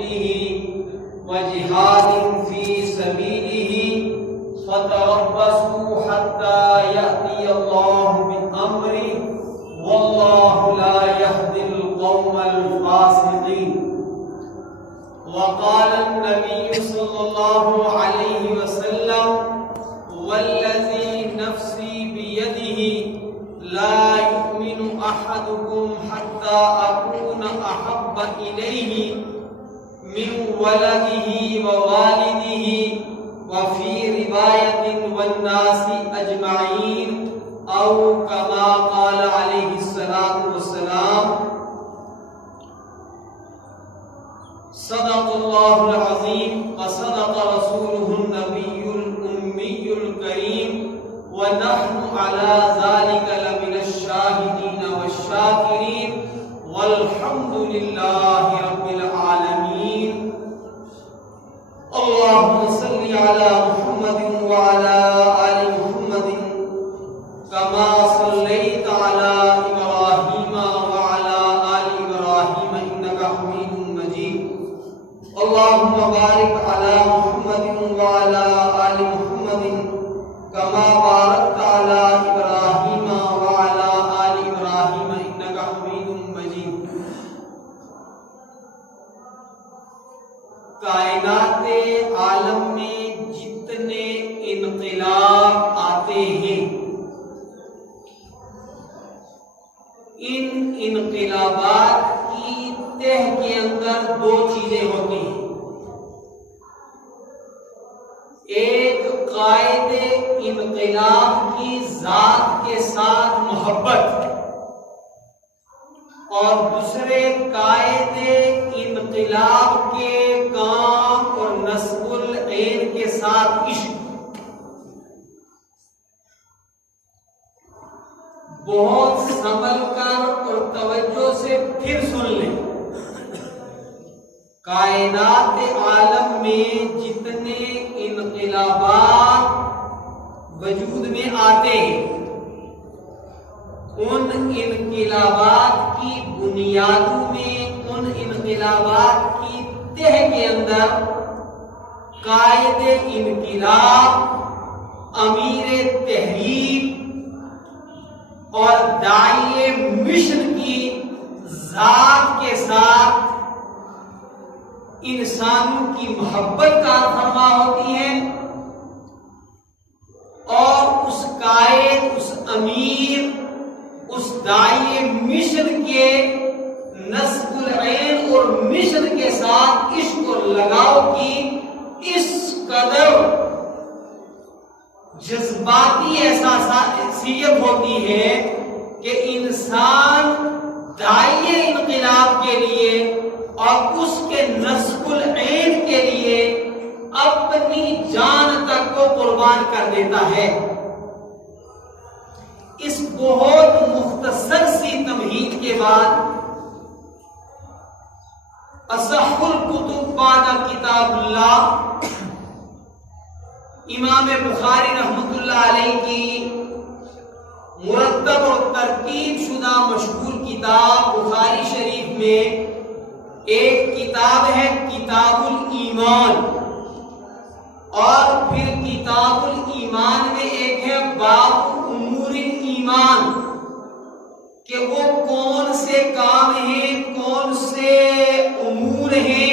رسوله وجهاد في سبيله فتربصوا حتى يأتي الله بأمره والله لا يهدي القوم الفاسقين. وقال النبي صلى الله عليه وسلم والذي نفسي بيده لا يؤمن أحدكم حتى أكون أحب إليه من ولده ووالده وفي رواية والناس أجمعين أو كما قال عليه الصلاة والسلام. صدق الله العظيم وصدق رسوله النبي الأمي الكريم ونحن على ذلك لمن الشاهدين والشاكرين والحمد لله رب العالمين. اللهم صل على محمد وعلى آل محمد كما صليت على إبراهيم وعلى آل إبراهيم إنك حميد مجيد. اللهم بارك على محمد وعلى آل محمد كما باركت على إبراهيم وعلى آل إبراهيم إنك حميد مجيد. کائنات عالم میں جتنے انقلاب آتے ہیں ان انقلابات کی تہ کے اندر دو چیزیں ہوتی ہیں. ایک قائد انقلاب کی ذات کے ساتھ محبت اور دوسرے قائد انقلاب کے کام اور نصب العین کے ساتھ عشق. بہت سنبھل کر اور توجہ سے پھر سن لیں. کائنات عالم میں جتنے انقلابات وجود میں آتے ہیں ان انقلابات کی بنیادوں میں ان انقلابات کی تہ کے اندر قائد انقلاب، امیر تحریک اور داعی مشن کی ذات کے ساتھ انسانوں کی محبت کار فرما ہوتی ہے اور اس قائد، اس امیر، اس داعی مشن کے نصب العین اور مشن کے ساتھ عشق اور لگاؤ کی اس قدر جذباتی احساسیت ہوتی ہے کہ انسان داعی انقلاب کے لیے اور اس کے نصب العین کے لیے اپنی جان تک کو قربان کر دیتا ہے. اس بہت مختصر سی تمہید کے بعد اصح الکتب بعد کتاب اللہ امام بخاری رحمۃ اللہ علیہ کی مرتب اور ترتیب شدہ مشہور کتاب بخاری شریف میں ایک کتاب ہے کتاب الایمان اور پھر کتاب الایمان میں ایک ہے باب امور ایمان کہ وہ کون سے کام ہیں، کون سے امور ہیں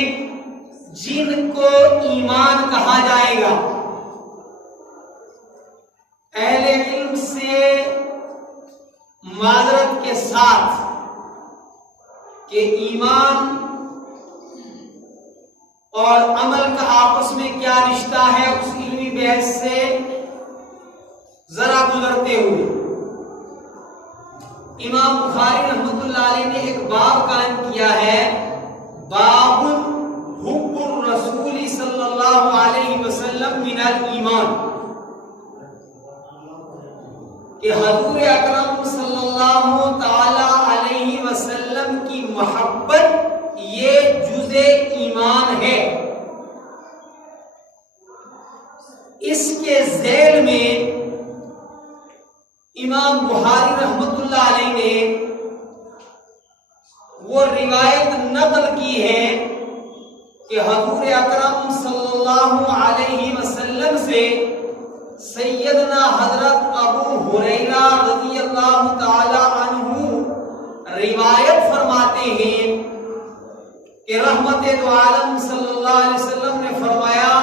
جن کو ایمان کہا جائے گا. اہل علم سے معذرت کے ساتھ کہ ایمان اور عمل کا آپس میں کیا رشتہ ہے اس علمی بحث سے ذرا گزرتے ہوئے امام بخاری رحمۃ اللہ علیہ نے ایک باب قائم کیا ہے باب حب الرسول صلی اللہ علیہ وسلم من الایمان کہ حضور اکرم صلی اللہ تعالی علیہ وسلم کی محبت یہ جزء ایمان ہے. اس کے ذیل میں امام بخاری رحمۃ اللہ علیہ نے وہ روایت نقل کی ہے کہ حضور اکرم صلی اللہ علیہ وسلم سے سیدنا حضرت ابو ہریرہ رضی اللہ تعالی عنہ روایت فرماتے ہیں کہ رحمت دو عالم صلی اللہ علیہ وسلم نے فرمایا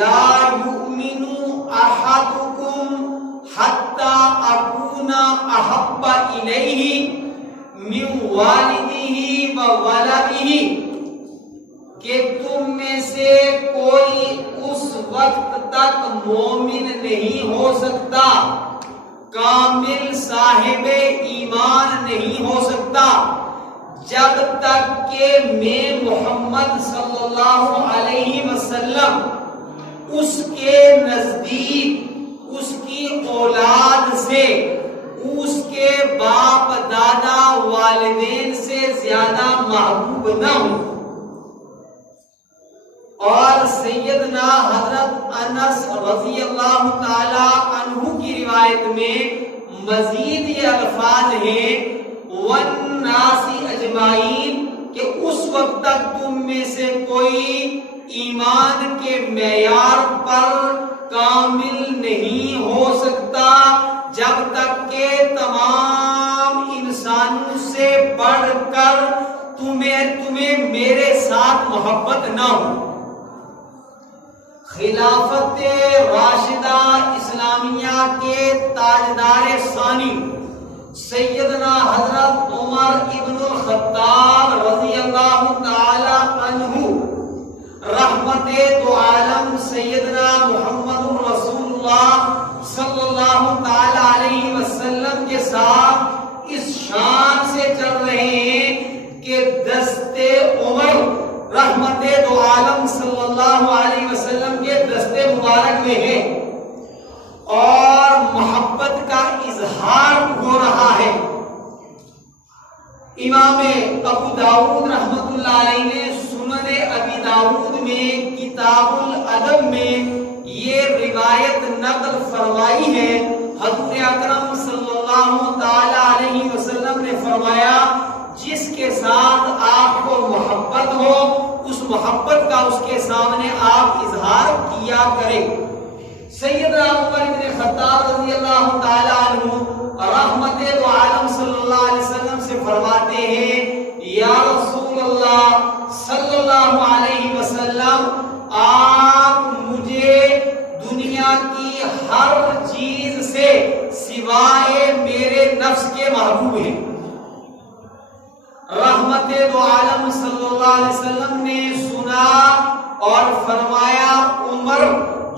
لا یؤمن احدکم حتی اکون احب الیہ من والدہ و ولدہ، کہ تم میں سے کوئی اس وقت تک مومن نہیں ہو سکتا، کامل صاحب ایمان نہیں ہو سکتا، جب تک کہ میں محمد صلی اللہ علیہ وسلم اس کے نزدیک اس کی اولاد سے، اس کے باپ دادا والدین سے زیادہ محبوب نہ ہوں۔ اور سیدنا حضرت انس رضی اللہ تعالی عنہ کی روایت میں مزید یہ الفاظ ہیں والناس اجمعین، کہ اس وقت تک تم میں سے کوئی ایمان کے معیار پر کامل نہیں ہو سکتا جب تک کہ تمام انسانوں سے بڑھ کر تمہیں میرے ساتھ محبت نہ ہو۔ خلافت راشدہ اسلامیہ کے تاجدار ثانی سیدنا حضرت عمر ابن الخطاب رضی اللہ تعالی عنہ رحمت دو عالم سیدنا محمد رسول اللہ صلی اللہ تعالی علیہ وسلم کے ساتھ اس شان سے چل رہے ہیں کہ دست عمر رحمت دو عالم صلی اللہ علیہ وسلم کے دست مبارک میں ہے اور محبت کا اظہار ہو رہا ہے۔ امام ابو داؤد رحمت اللہ علیہ نے سنن ابی داؤد میں کتاب الادب میں یہ روایت نقل فرمائی ہے۔ حضور اکرم صلی اللہ تعالی علیہ وسلم نے فرمایا جس کے ساتھ آپ کو محبت ہو اس محبت کا اس کے سامنے آپ اظہار کیا کریں۔ سیدنا عمر بن خطاب رضی اللہ تعالی عنہ رحمت دو عالم صلی اللہ علیہ وسلم سے فرماتے ہیں یا رسول اللہ صلی اللہ علیہ وسلم، آپ مجھے دنیا کی ہر چیز سے سوائے میرے نفس کے محبوب ہیں۔ رحمت دو عالم صلی اللہ علیہ وسلم نے سنا اور فرمایا عمر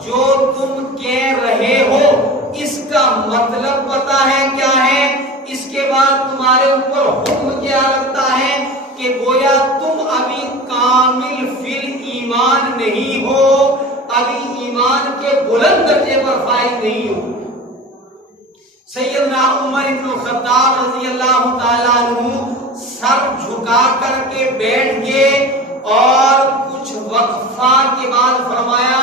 جو تم کہہ رہے ہو اس کا مطلب پتہ ہے کیا ہے؟ اس کے بعد تمہارے اوپر حکم کیا لگتا ہے کہ گویا تم ابھی کامل فی ایمان نہیں ہو، ابھی ایمان کے بلند درجے پر فائز نہیں ہو۔ سیدنا عمر بن الخطاب رضی اللہ تعالیٰ عنہ سر جھکا کر کے بیٹھ گئے اور کچھ وقفہ کے بعد فرمایا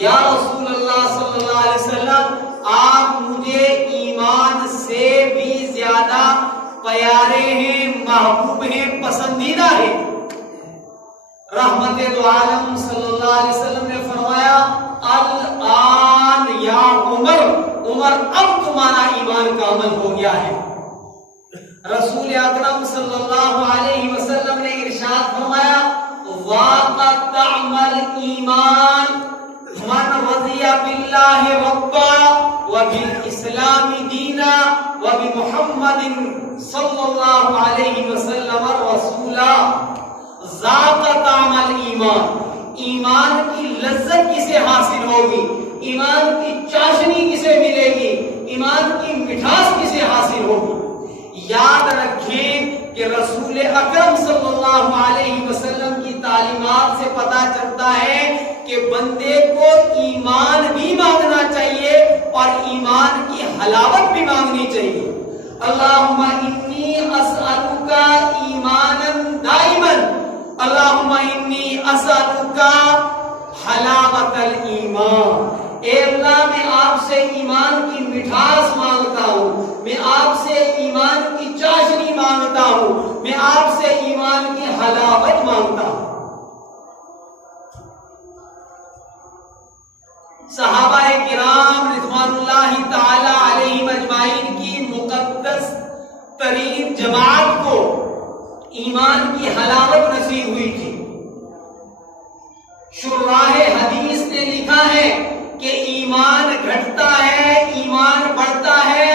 یا رسول اللہ صلی اللہ علیہ وسلم، آپ مجھے ایمان سے بھی زیادہ پیارے ہیں، محبوب ہیں، پسندیدہ ہیں۔ رحمت دو عالم صلی اللہ علیہ وسلم نے فرمایا الآن یا عمر، عمر اب تمہارا ایمان کامل ہو گیا ہے۔ رسول اکرم صلی اللہ علیہ وسلم نے ارشاد فرمایا واقع تعمل ایمان من رضی باللہ ربا وبالاسلام دینا وبمحمد صلی اللہ علیہ وسلم رسولا۔ ذاق طعم ایمان، ایمان کی لذت کسے حاصل ہوگی، ایمان کی چاشنی کسے ملے گی، ایمان کی مٹھاس کسے حاصل ہوگی؟ یاد رکھیں کہ رسول اکرم صلی اللہ علیہ وسلم کی تعلیمات سے پتہ چلتا ہے کہ بندے کو ایمان بھی مانگنا چاہیے اور ایمان کی حلاوت بھی مانگنی چاہیے۔ اللہم انی اسألک ایمانا دائما، اللہم انی اسألک حلاوت الایمان۔ اے اللہ میں آپ سے ایمان کی مٹھاس مانگتا ہوں، میں آپ سے ایمان کی چاشنی مانگتا ہوں، میں آپ سے ایمان کی حلاوت مانگتا ہوں۔ صحابہ کرام رضوان اللہ تعالی علیہم اجمعین کی مقدس ترین جماعت کو ایمان کی حلاوت نصیب ہوئی تھی. شراح حدیث نے لکھا ہے کہ ایمان گھٹتا ہے، ایمان بڑھتا ہے،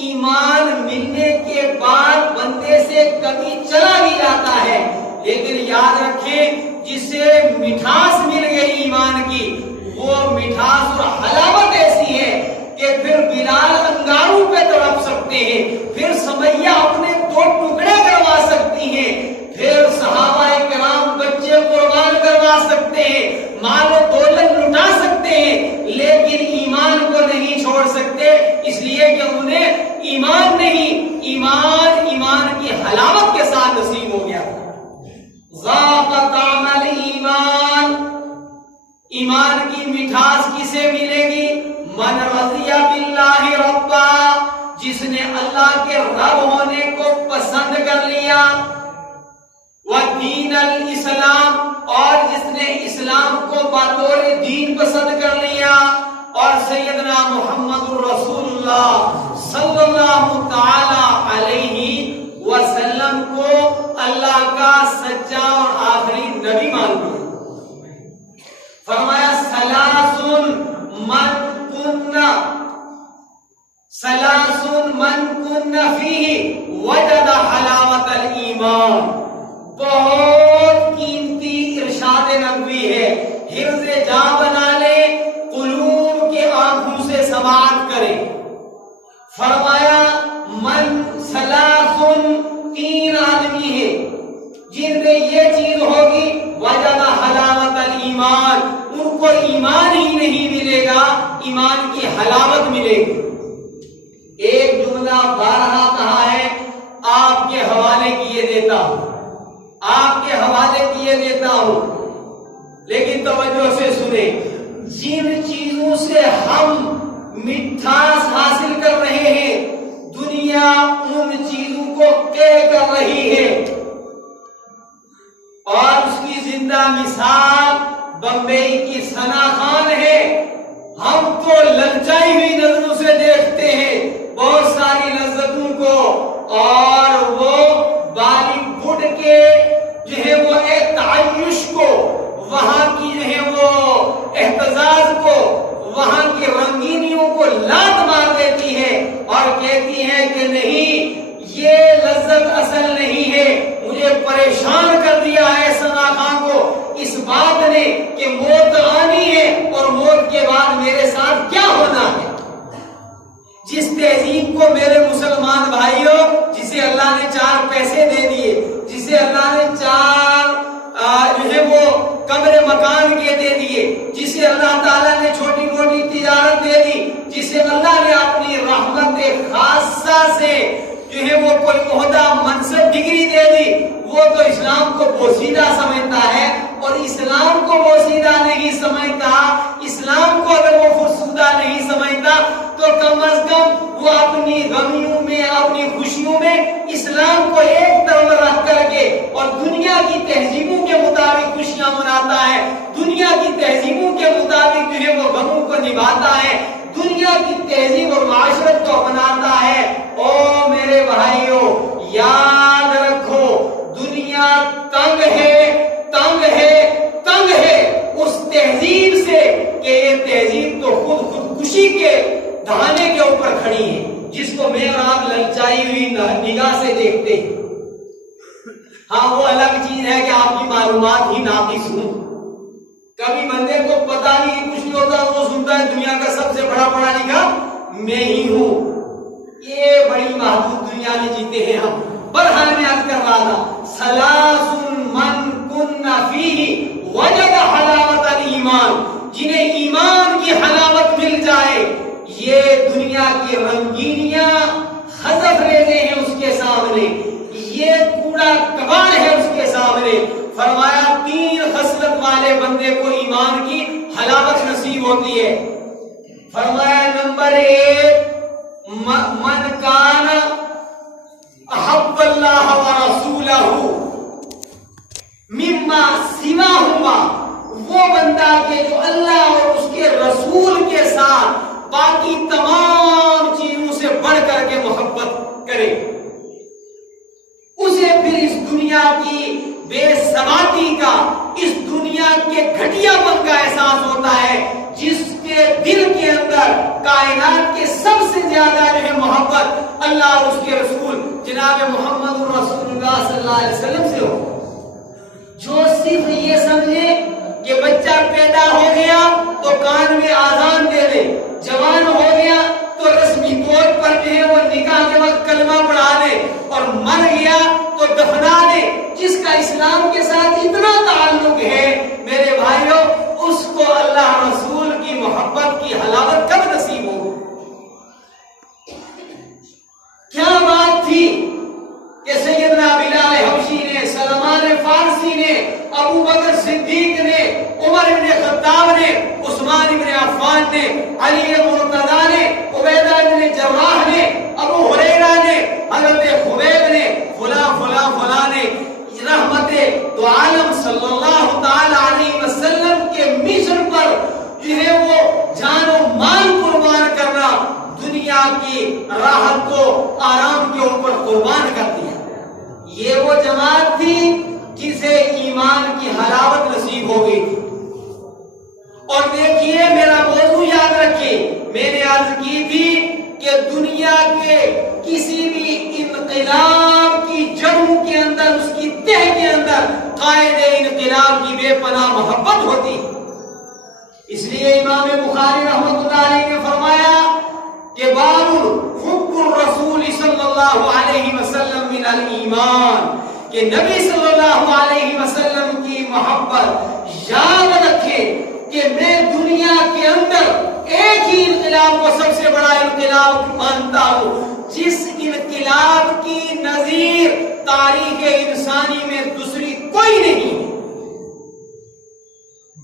ایمان ملنے کے بعد بندے سے کبھی چلا بھی جاتا ہے، لیکن یاد رکھیں جسے مٹھاس مل گئی ایمان کی، وہ مٹھاس اور حلاوت ایسی ہے کہ پھر بلال انگاروں پہ تڑپ سکتے ہیں، پھر سمیہ اپنے 2 ٹکڑے کروا سکتی ہیں، پھر صحابہ کرام بچے قربان کروا سکتے ہیں، مال و دولت لٹا سکتے ہیں، لیکن ایمان کو نہیں چھوڑ سکتے، اس لیے کہ انہیں ایمان نہیں، ایمان کی حلاوت کے ساتھ نصیب ہو گیا. ذاق طعم الایمان، ایمان کی مٹھاس کسے ملے گی؟ من رضی باللہ ربا، جس نے اللہ کے رب ہونے کو پسند کر لیا، ودین الاسلام، اور جس نے اسلام کو بطور دین پسند کر لیا، اور سیدنا محمد رسول اللہ صلی اللہ تعالی علیہ وسلم کو اللہ کا سچا اور آخری نبی مان لیا. فرمایا ثلاث من کن فیہ وجد حلاوت الایمان. بہت قیمتی ارشاد نبوی ہے، حفظ جاں بنا لے، قلوب کے آنکھوں سے سماعت کرے. فرمایا من ثلاث، 3 آدمی ہے جن میں یہ چیز ہوگی، وجد حلاوت الایمان، ان کو ایمان ہی نہیں ملے گا، ایمان کی حلاوت ملے گی. ایک جملہ بارہا کہا ہے، آپ کے حوالے کیے دیتا ہوں، آپ کے حوالے کیے دیتا ہوں، لیکن توجہ سے سنیں، جن چیزوں سے ہم مٹھاس حاصل کر رہے ہیں، دنیا ان چیزوں کو کر رہی ہے، اور اس کی زندہ مثال بمبئی کی ثنا خان ہے. ہم تو للچائی ہوئی نظروں سے دیکھتے ہیں بہت ساری لذتوں کو، اور وہ بالی ووڈ کے جو ہے وہ تعیش کو، وہاں کی جو ہے وہ احتزاز کو، وہاں کی رنگینیوں کو لات مار دیتی ہے اور کہتی ہے کہ نہیں، یہ لذت اصل نہیں ہے. مجھے پریشان کر دیا ہے ثنا خان کو اس بات نے کہ موت آنی ہے اور موت کے بعد میرے ساتھ کیا ہونا ہے. جس تہذیب کو میرے مسلمان بھائیوں، جسے اللہ نے 4 پیسے دے دیے، جسے اللہ نے 4 جو ہے وہ قبر مکان کے دے دیے، جسے اللہ تعالیٰ نے چھوٹی موٹی تجارت دے دی، جسے اللہ نے اپنی رحمت خاصہ سے جو ہے وہ کوئی عہدہ منصب ڈگری دے دی، وہ تو اسلام کو بوسیدہ سمجھتا ہے، اور اسلام کو بوسیدہ نہیں سمجھتا. اسلام کو اگر وہ فرسودہ نہیں سمجھتا تو کم از کم وہ اپنی غمیوں میں، اپنی خوشیوں میں اسلام کو ایک طرف رکھ کر کے اور دنیا کی تہذیبوں کے مطابق خوشیاں مناتا ہے، دنیا کی تہذیبوں کے مطابق جو ہے وہ غموں کو نبھاتا ہے، دنیا کی تہذیب اور معاشرت کو اپناتا ہے. او میرے بھائیوں، یاد رکھو، دنیا تنگ ہے، تنگ ہے، تنگ ہے اس تہذیب سے کہ یہ تہذیب تو خودکشی کے دہانے کے اوپر کھڑی ہے، جس کو میں اور آپ للچائی ہوئی نگاہ سے دیکھتے ہیں. ہاں وہ الگ چیز ہے کہ آپ کی معلومات ہی ناقص ہوں. کبھی بندے کو پتا نہیں، کچھ نہیں ہوتا، وہ سنتا ہے دنیا کا سب سے بڑا پڑھا لکھا میں ہی ہوں. یہ بڑی محدود دنیا میں جیتے ہیں ہم. برہان میں عرض کر رہا تھا، ثلاث من کن فیہ وجد حلاوت الایمان، جنہیں ایمان کی حلاوت مل جائے، یہ دنیا کی رنگینیاں حذف لیتے ہیں اس کے سامنے، یہ کوڑا کباڑ ہے اس کے سامنے. فرمایا 3 خصلت والے بندے کو ایمان کی حلاوت نصیب ہوتی ہے. فرمایا نمبر 1، من کان احب اللہ ورسولہ مما سواہما، وہ بندہ کہ جو اللہ اور اس کے رسول رسول کے ساتھ باقی تمام چیزوں سے بڑھ کر کے محبت کرے، اسے پھر اس دنیا کی بے ثباتی کا، اس دنیا کے گھٹیا پن کا احساس ہوتا ہے، جس کے دل کے اندر کائنات کے سب سے زیادہ جو ہے محبت اللہ اور اس کے رسول جناب محمد رسول اللہ صلی اللہ علیہ وسلم سے ہو۔ جو صرف یہ سمجھے کہ بچہ پیدا ہو گیا تو کان میں آذان دے دے، جوان ہو گیا تو رسمی طور پر جو ہے وہ نکاح کے وقت کلمہ پڑھا دے، اور مر گیا تو دفنا دے، جس کا اسلام کے ساتھ اتنا تعلق ہے، میرے بھائیوں اس کو اللہ رسول کی محبت کی حلاوت کب نصیب ہو؟ کیا بات تھی کہ سیدنا بلال حبشی نے، سلمان فارسی نے، ابو بکر صدیق نے، عمر بن خطاب نے، عثمان بن عفان نے، علی مرتضی نے، عبیدہ بن جراح نے، ابو ہریرہ نے، حضرت خبیب نے، فلاں نے، رحمت دو عالم صلی اللہ تعالی علیہ وسلم کے مشن پر جو ہے وہ جان و مال قربان کرنا، دنیا کی راحت کو آرام کے اوپر قربان کر دیا۔ یہ وہ جماعت تھی جسے ایمان کی حلاوت نصیب ہو گئی تھی۔ اور دیکھیے میرا موضوع یاد رکھیے، میں نے عرض کی تھی کہ دنیا کے کسی بھی انقلاب کی جڑوں کے اندر، اس کی تہ کے اندر قائد انقلاب کی بے پناہ محبت ہوتی، اس لیے امام بخاری رحمۃ اللہ علیہ نے فرمایا کہ باب حب الرسول صلی اللہ علیہ وسلم من الایمان، کہ نبی صلی اللہ علیہ وسلم کی محبت یاد رکھے کہ میں دنیا کے اندر ایک ہی انقلاب کو سب سے بڑا انقلاب مانتا ہوں، جس انقلاب کی نظیر تاریخ انسانی میں دوسری کوئی نہیں،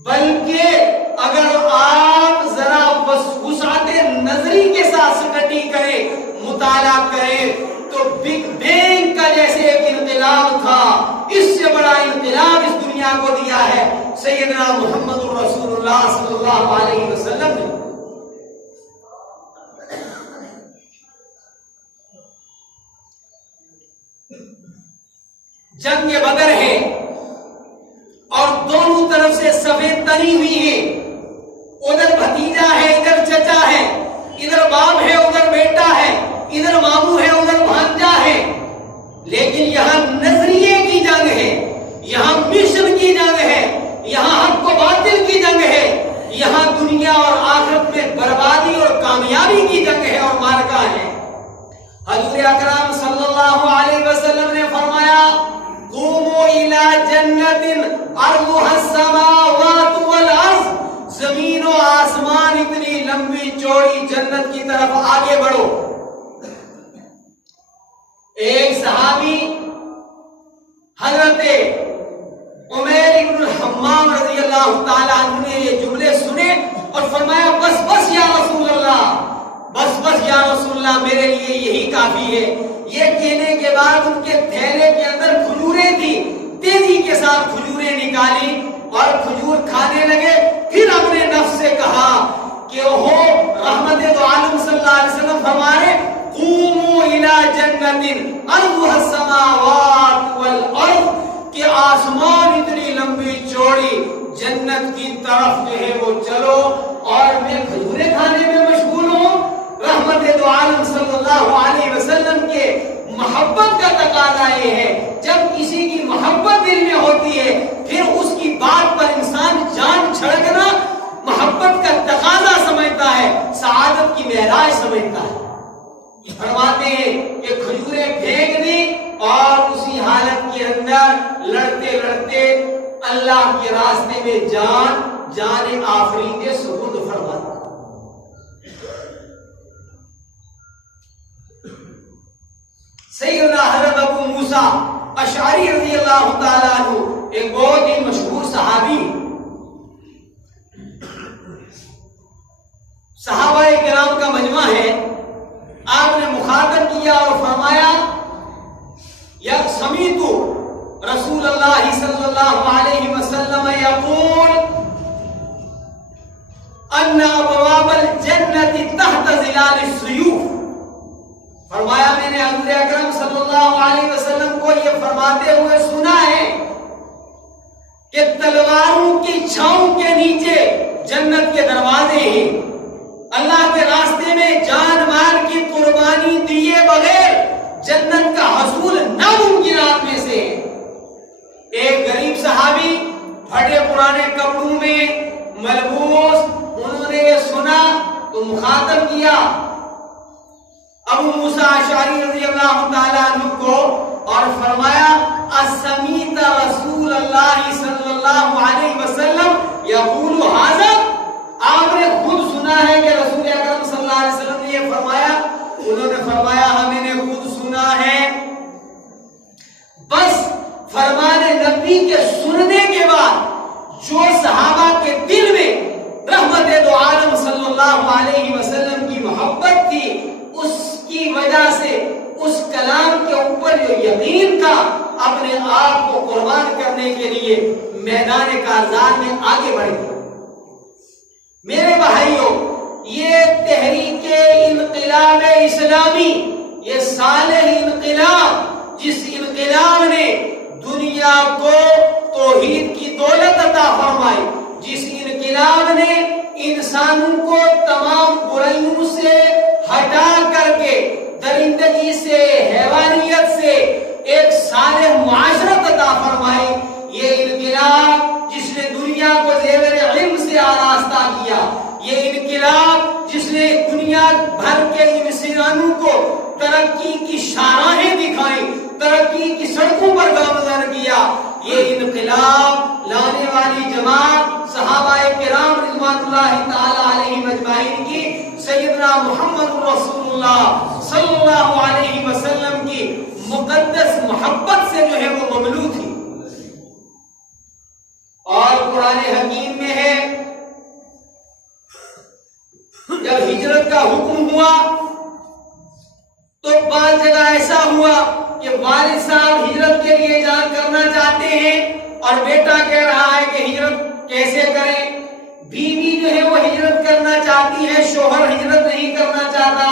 بلکہ اگر آپ ذرا وسعت نظری کے ساتھ اسٹڈی کریں، مطالعہ کریں، تو بگ بینگ کا جیسے ایک انقلاب تھا، اس سے بڑا انقلاب اس دنیا کو دیا ہے سیدنا محمد رسول اللہ صلی اللہ علیہ وسلم نے۔ جنگ بدر ہے اور دونوں طرف سے صفیں تنی ہوئی ہیں، ادھر بھتیجا ہے، ادھر چچا ہے، ادھر باپ ہے، ادھر بیٹا ہے، ادھر ماموں ہے، ادھر بھانجا ہے، لیکن یہاں نظریے کی جنگ ہے، یہاں مشن کی جنگ ہے، یہاں حق و باطل کی جنگ ہے، یہاں دنیا اور آخرت میں بربادی اور کامیابی کی جنگ ہے اور مارکا ہے۔ حضور اکرم صلی اللہ علیہ وسلم نے فرمایا قوموا الی جنت عرضها السماوات والارض، زمین و آسمان اتنی لمبی چوڑی جنت کی طرف آگے بڑھو۔ ایک صحابی حضرت عمیر بن حمام رضی اللہ تعالی عنہ نے یہ جملے سنے اور فرمایا بس بس یا رسول اللہ، بس بس یا رسول اللہ، میرے لیے یہی کافی ہے۔ یہ کہنے کے بعد ان کے تھیلے کے اندر کھجوریں تھی، تیزی کے ساتھ کھجوریں نکالی اور کھجور کھانے لگے، پھر اپنے نفس سے کہا کہ وہ رحمت دو عالم صلی اللہ علیہ وسلم فرمائے قوموا الی جنت عرضها السماوات والارض، کہ آسمان اتنی لمبی چوڑی جنت کی طرف جو ہے وہ چلو، اور میں کھجوریں کھانے میں مشغول ہوں۔ رحمت دو عالم صلی اللہ علیہ وسلم کے محبت کا تقاضا یہ ہے، جب کسی کی محبت دل میں ہوتی ہے پھر اس کی بات پر انسان جان چھڑکنا محبت کا تقاضا سمجھتا ہے، سعادت کی معراج سمجھتا ہے۔ فرماتے ہیں کہ کھجوریں پھینک دی اور اسی حالت کے اندر لڑتے لڑتے اللہ کے راستے میں جان آفرین کے سپرد فرماتا۔ سیدنا حضرت ابو موسیٰ اشعری رضی اللہ تعالیٰ عنہ ایک بہت ہی مشہور صحابی، صحابہ کرام کا مجمع ہے، آپ نے مخاطب کیا اور فرمایا یا سمیت رسول اللہ صلی اللہ علیہ وسلم یقول ان ابوا الجنت تحت ظلال السیوف. فرمایا میں نے حضور اکرم صلی اللہ علیہ وسلم کو یہ فرماتے ہوئے سنا ہے کہ تلواروں کی چھاؤں کے نیچے جنت کے دروازے ہیں. اللہ کے راستے میں جان مال کی قربانی دیے بغیر جنت کا حصول ناممکنات میں سے ہے. ایک غریب صحابی پھٹے پرانے کپڑوں میں ملبوس، انہوں نے یہ سنا تو مخاطب کیا ابو موسیٰ اشعری رضی اللہ تعالیٰ عنہ کو اور فرمایا اسمیت رسول اللہ صلی اللہ علیہ وسلم یقول ھذا، آپ نے خود سنا ہے کہ رسول اکرم صلی اللہ علیہ وسلم نے یہ فرمایا؟ انہوں نے فرمایا ہاں میں نے خود سنا ہے. بس فرمان نبی کے سننے کے بعد جو صحابہ کے دل میں رحمت دو عالم صلی اللہ علیہ وسلم کی محبت تھی، اس کی وجہ سے اس کلام کے اوپر جو یقین تھا اپنے آپ کو قربان کرنے کے لیے میدان کارزار میں آگے بڑھے. میرے بھائیوں، یہ تحریک انقلاب اسلامی، یہ صالح انقلاب، جس انقلاب نے دنیا کو توحید کی دولت عطا فرمائی، جس انقلاب نے انسانوں کو تمام برائیوں سے ہٹا کر کے درندگی سے، حیوانیت سے ایک صالح معاشرت عطا فرمائی، یہ انقلاب جس نے دنیا کو زیور علم سے آراستہ کیا، یہ انقلاب جس نے دنیا بھر کے انسانوں کو ترقی کی شاہراہیں دکھائیں، ترقی کی سڑکوں پر گامزن کیا، یہ انقلاب لانے والی جماعت صحابہ کرام رضوان اللہ تعالی علیہم اجمعین کی سیدنا محمد رسول اللہ صلی اللہ علیہ وسلم کی مقدس محبت سے جو ہے وہ مملو تھی. اور قرآن حکیم میں ہے جب ہجرت کا حکم ہوا تو بعض جگہ ایسا ہوا کہ والد صاحب ہجرت کے لیے جان کرنا چاہتے ہیں اور بیٹا کہہ رہا ہے کہ ہجرت کیسے کریں. بیوی جو ہے وہ ہجرت کرنا چاہتی ہے، شوہر ہجرت نہیں کرنا چاہتا،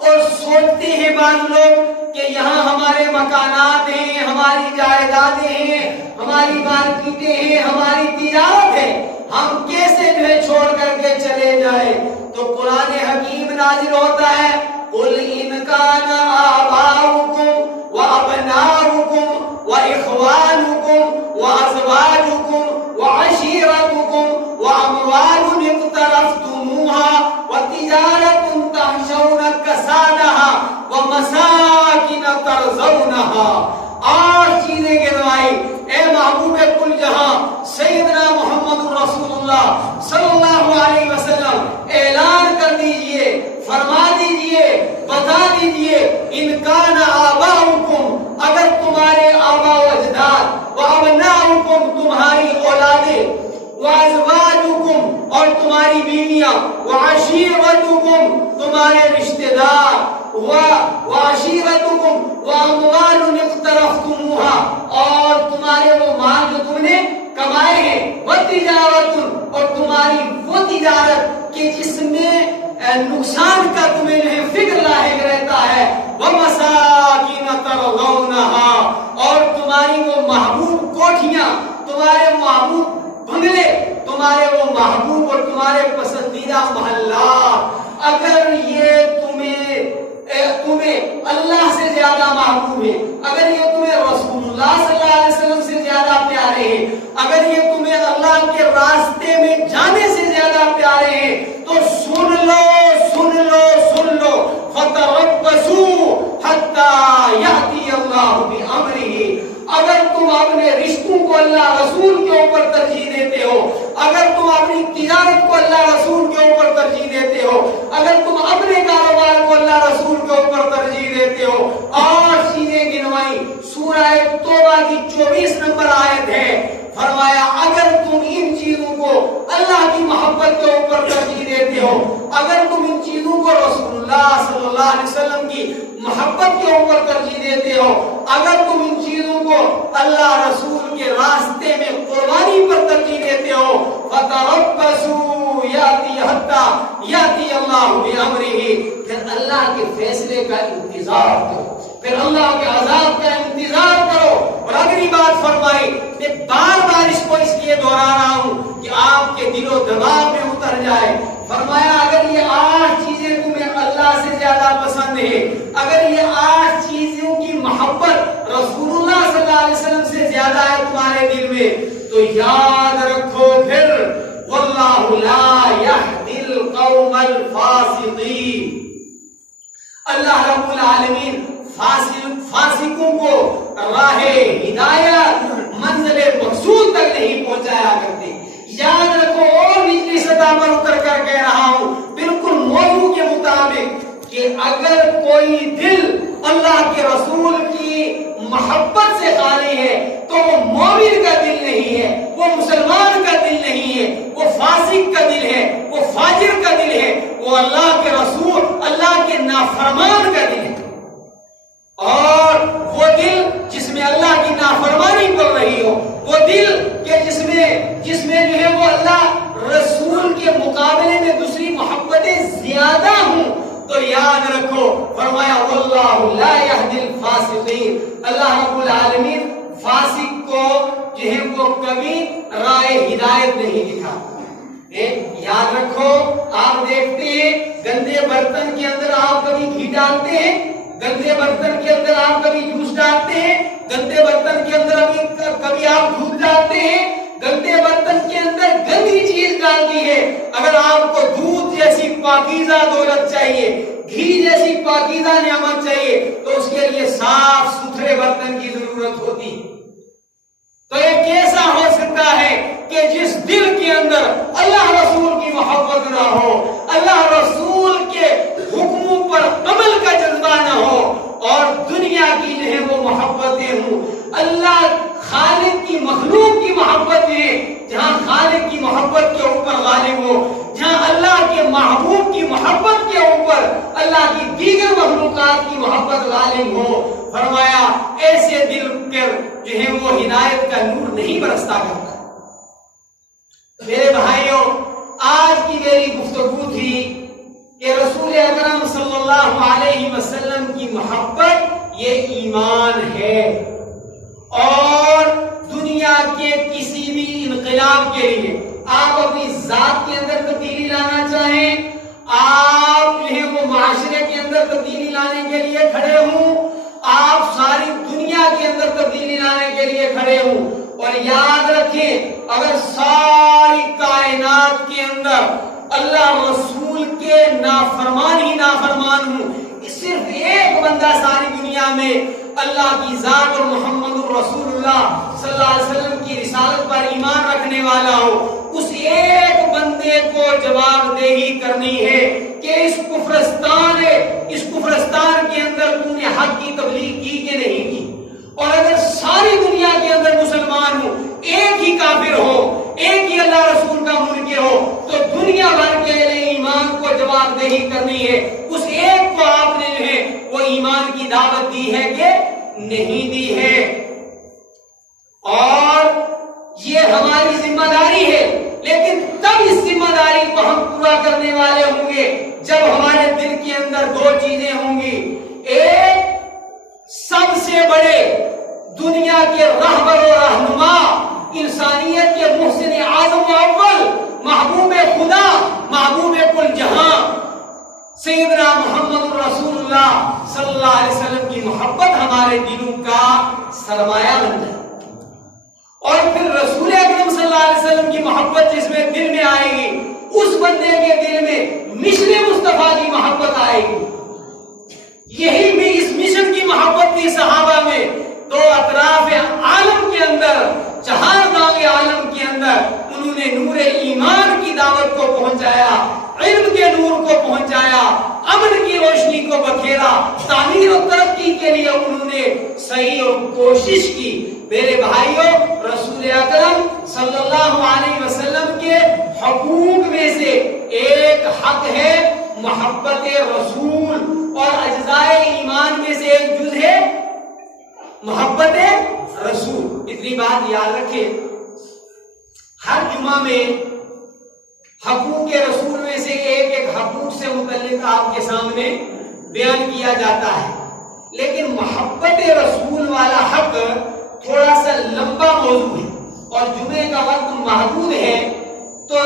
اور سوچتے ہیں بعض لوگ کہ یہاں ہمارے مکانات ہیں، ہماری جائیدادیں ہیں، ہماری مارکیٹیں ہیں، ہماری تجارت ہے، ہم کیسے جو ہے چھوڑ کر کے چلے جائیں. تو قرآن حکیم نازل ہوتا ہے قُلْ إِنْ كَانَ آبَاؤُكُمْ وَأَبْنَاؤُكُمْ وَإِخْوَانُكُمْ وَأَزْوَاجُكُمْ وَعَشِيرَتُكُمْ وَأَمْوَالٌ اقْتَرَفْتُمُوهَا وَتِجَارَةٌ تَخْشَوْنَ كَسَادَهَا وَمَسَاكِنَ تَرْضَوْنَهَا. 8 چیزیں گنوائی. اے محبوب کل جہاں سیدنا محمد رسول اللہ صلی اللہ علیہ وسلم اعلان کر دیجئے، فرما دیجئے، بتا دیجئے ان کان آباؤکم، اگر تمہارے آبا و اجداد، وابناؤکم تمہاری اولادیں، وازواجکم اور تمہاری بیویاں، وعشیرتکم تمہارے رشتہ دار، وعشیرتکم واموال اقترفتموها اور تمہارے وہ مال جو تم نے کمائے ہیں، وتجارت اور تمہاری وہ تجارت کہ جس میں نقصان کا تمہیں جو ہے فکر لاحق رہتا ہے، ومساکن ترضونها اور تمہاری وہ محبوب کوٹھیاں، تمہارے محبوب بنگلے، تمہارے وہ محبوب اور تمہارے پسندیدہ محلات، اگر یہ تمہیں اللہ سے زیادہ محبوب ہے، اگر یہ تمہیں رسول اللہ صلی اللہ علیہ وسلم سے زیادہ پیارے ہیں، اگر یہ تمہیں اللہ کے راستے میں جانے سے زیادہ پیارے ہیں، تو سن لو سن لو سن لو فتربصوا حتی یأتی اللہ بأمرہ. اگر تم اپنے رشتوں کو اللہ رسول کے اوپر ترجیح دیتے ہو، اگر تم اپنی تجارت کو اللہ رسول کے اوپر ترجیح دیتے ہو، اگر تم اپنے کاروبار کو اللہ رسول کے اوپر ترجیح دیتے ہو، 8 چیزیں گنوائی. سورہ توبہ کی 24 نمبر آیت ہے. فرمایا اگر تم ان چیزوں کو اللہ کی محبت کے اوپر ترجیح دیتے ہو، اگر تم ان چیزوں کو رسول اللہ صلی اللہ علیہ وسلم کی محبت کے اوپر ترجیح دیتے ہو، اگر تم ان چیزوں کو اللہ رسول کے راستے میں قربانی پر ترجیح دیتے ہو، فتربصوا یاتی اللہ کے فیصلے کا انتظار کرو، پھر اللہ کے عذاب کا انتظار کرو۔ اور اگلی بات فرمائی، میں بار بار اس کو اس لیے دہرا رہا ہوں کہ آپ کے دل و دماغ میں اتر جائے۔ فرمایا اگر یہ 8 چیزیں تمہیں اللہ سے زیادہ پسند ہے، اگر یہ 8 چیزوں کی محبت رسول اللہ صلی اللہ علیہ وسلم سے زیادہ ہے تمہارے دل میں، تو یاد رکھو پھر واللہ لا یہدی القوم الفاسقین، اللہ رب العالمین فاسقوں کو راہ ہدایت منزل مقصود تک نہیں پہنچایا کرتے۔ یاد رکھو، اور نچلی سطح پر اتر کر کہہ رہا ہوں بالکل موضوع کے مطابق کہ اگر کوئی دل اللہ کے رسول کی محبت سے خالی ہے تو وہ مومن کا دل نہیں ہے، وہ مسلمان کا دل نہیں ہے، وہ فاسق کا دل ہے، وہ فاجر کا دل ہے، وہ اللہ کے رسول اللہ کے نافرمان کا دل ہے۔ اور وہ دل جس میں اللہ کی نافرمانی پڑ رہی ہو، وہ دل کہ جس میں جو ہے وہ اللہ رسول کے مقابلے میں دوسری محبتیں زیادہ ہوں، تو یاد رکھو فرمایا واللہ لا یہدی الفاسقین، اللہ رب العالمین فاسق کو جو ہے وہ کبھی راہ ہدایت نہیں دکھاتا۔ یاد رکھو، آپ دیکھتے ہیں گندے برتن کے اندر آپ کبھی گھی ڈالتے ہیں، گندے برتن کے اندر آپ کبھی جوس ڈالتے ہیں، گندے برتن کے اندر کبھی آپ دودھ ڈالتے ہیں، گندے برتن کے اندر گندی چیز ڈالتی ہے۔ اگر آپ کو دودھ جیسی پاکیزہ دولت چاہیے، گھی جیسی پاکیزہ نعمت چاہیے، تو اس کے لیے صاف ستھرے برتن کی ضرورت ہوتی۔ تو یہ کیسا ہو سکتا ہے کہ جس دل کے اندر اللہ رسول کی محبت نہ ہو، اللہ رسول کے حکموں پر عمل کا جذبہ نہ ہو، اور دنیا کی جو ہے وہ محبتیں ہوں، اللہ خالق کی مخلوق کی محبت ہے، جہاں خالق کی محبت کے اوپر غالب ہو، جہاں اللہ کے محبوب کی محبت کے اوپر اللہ کی دیگر مخلوقات کی محبت غالب ہو، فرمایا ایسے دل پر جو ہے وہ ہدایت کا نور نہیں برستا کرتا۔ میرے بھائیوں، آج کی میری گفتگو تھی کہ رسول اکرم صلی اللہ علیہ وسلم کی محبت یہ ایمان ہے، اور دنیا کے کسی بھی انقلاب کے لیے آپ اپنی ذات کے اندر تبدیلی لانا چاہیں، آپ جو ہے وہ معاشرے کے اندر تبدیلی لانے کے لیے کھڑے ہوں، آپ ساری دنیا کے اندر تبدیلی لانے کے لیے کھڑے ہوں، اور یاد رکھیں اگر ساری کائنات کے اندر اللہ رسول کے نافرمان ہی نافرمان ہوں، صرف ایک بندہ ساری دنیا میں اللہ کی ذات اور محمد رسول اللہ صلی اللہ علیہ وسلم کی رسالت پر ایمان رکھنے والا ہو، اس ایک بندے کو جواب دہی کرنی ہے کہ اس کفرستان کے اندر تم نے حق کی تبلیغ کی کہ نہیں کی۔ اور اگر ساری دنیا کے اندر مسلمان ہو، ایک ہی کافر ہو، ایک ہی اللہ رسول کا منکر ہو، تو دنیا بھر کے ایمان کو جواب دہی کرنی ہے، اس ایک کو آپ نے جو ہے وہ ایمان کی دعوت دی ہے کہ نہیں دی ہے۔ اور یہ ہماری ذمہ داری ہے، لیکن تب اس ذمہ داری کو ہم پورا کرنے والے ہوں گے جب ہمارے دل کے اندر 2 چیزیں ہوں گی۔ ایک، سب سے بڑے دنیا کے رہبر و رہنما، انسانیت کے محسن اعظم و اول، محبوب خدا، محبوب کل جہاں سیدنا محمد رسول اللہ صلی اللہ علیہ وسلم کی محبت ہمارے دلوں کا سرمایہ بن جائے، اور پھر رسول اکرم صلی اللہ علیہ وسلم کی محبت جس میں دل میں آئے گی، اس بندے کے دل میں مشن مصطفیٰ کی محبت آئے گی۔ یہی بھی اس مشن کی محبت تھی صحابہ میں، تو اطراف عالم کے اندر، چہار داغ عالم کے اندر انہوں نے نور ایمان کی دعوت کو پہنچایا، علم کے نور کو پہنچایا، امن کی روشنی کو بکھیرا، تعمیر و ترقی کے لیے انہوں نے صحیح اور کوشش کی۔ میرے بھائیوں، رسول اکرم صلی اللہ علیہ وسلم کے حقوق میں سے ایک حق ہے محبت رسول، اور اجزائے ایمان میں سے ایک جز ہے محبت رسول۔ اتنی بات یاد رکھیں، ہر جمعہ میں حقوق رسول میں سے ایک حقوق سے متعلق آپ کے سامنے بیان کیا جاتا ہے، لیکن محبت رسول والا حق تھوڑا سا لمبا موضوع ہے اور جمعے کا وقت محدود ہے، تو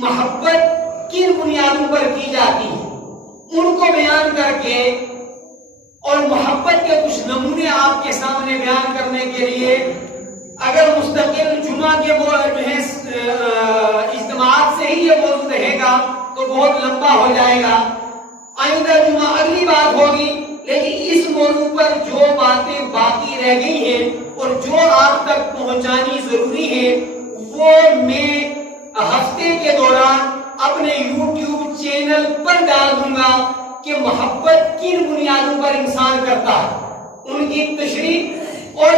محبت کن بنیادوں پر کی جاتی ہے ان کو بیان کر کے اور محبت کے کچھ نمونے آپ کے سامنے بیان کرنے کے لیے اگر مستقل جمعہ کے وہ جو ہے اجتماعات سے ہی یہ موضوع رہے گا تو بہت لمبا ہو جائے گا۔ آئندہ جمعہ اگلی بات ہوگی، لیکن اس موضوع پر جو باتیں باقی رہ گئی ہیں اور جو آپ تک پہنچانی ضروری ہے وہ میں ہفتے کے دوران اپنے یوٹیوب چینل پر ڈال دوں گا کہ محبت کن بنیادوں پر انسان کرتا ہے، ان کی تشریح اور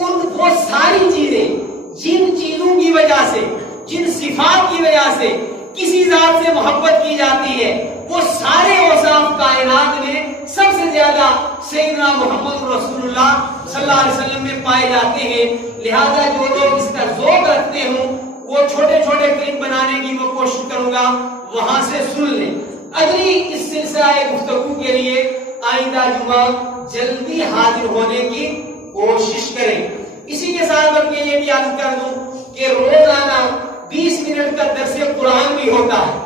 ان وہ ساری چیزیں جن چیزوں کی وجہ سے، جن صفات کی وجہ سے کسی ذات سے محبت کی جاتی ہے، وہ سارے اوصاف کائنات میں سب سے زیادہ سیدنا محمد رسول اللہ صلی اللہ علیہ وسلم میں پائے جاتے ہیں۔ لہذا جو لوگ اس کا ذوق رکھتے ہوں وہ چھوٹے چھوٹے کلپ بنانے کی میں کوشش کروں گا، وہاں سے سن لیں۔ اگلی اس سلسلہ گفتگو کے لیے آئندہ جمعہ جلدی حاضر ہونے کی کوشش کریں۔ اسی کے ساتھ میں یہ بھی عرض کر دوں کہ روزانہ 20 منٹ کا درس قرآن بھی ہوتا ہے۔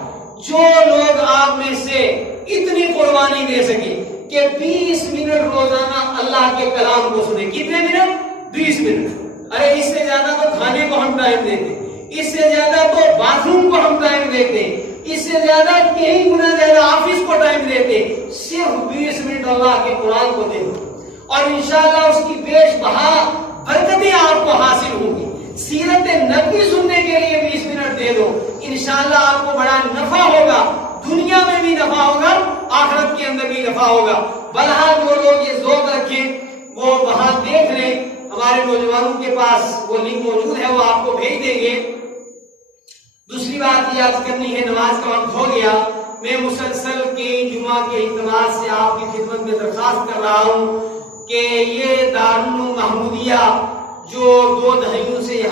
جو لوگ آپ میں سے اتنی قربانی دے سکے کہ 20 منٹ روزانہ اللہ کے کلام کو سنیں، کتنے منٹ؟ 20 منٹ۔ ارے اس سے زیادہ تو کھانے کو ہم ٹائم دیتے، اس سے زیادہ تو باتھ روم کو ہم ٹائم دیتے، اس سے زیادہ کئی گنا زیادہ آفس کو ٹائم دیتے، صرف 20 منٹ اللہ کے قرآن کو دے دو اور انشاءاللہ اس کی بیش بہا برکتیں آپ کو حاصل ہوں گی۔ سیرت نبی سننے کے لیے 20 منٹ دے دو، انشاءاللہ آپ کو بڑا نفع ہوگا، دنیا میں بھی نفع ہوگا، آخرت کے اندر بھی نفع ہوگا۔ بہرحال جو لوگ یہ ذوق رکھیں وہ وہاں دیکھ لیں، ہمارے نوجوانوں کے پاس وہ لنک موجود ہے، وہ آپ کو بھیج دیں گے۔ دوسری بات یہ عرض کرنی ہے، نماز کا وقت ہو گیا، میں مسلسل کے جمعہ کے اجتماع سے آپ کی خدمت میں درخواست کر رہا ہوں کہ یہ دارالعلوم محمودیہ جو 2 دہائیوں سے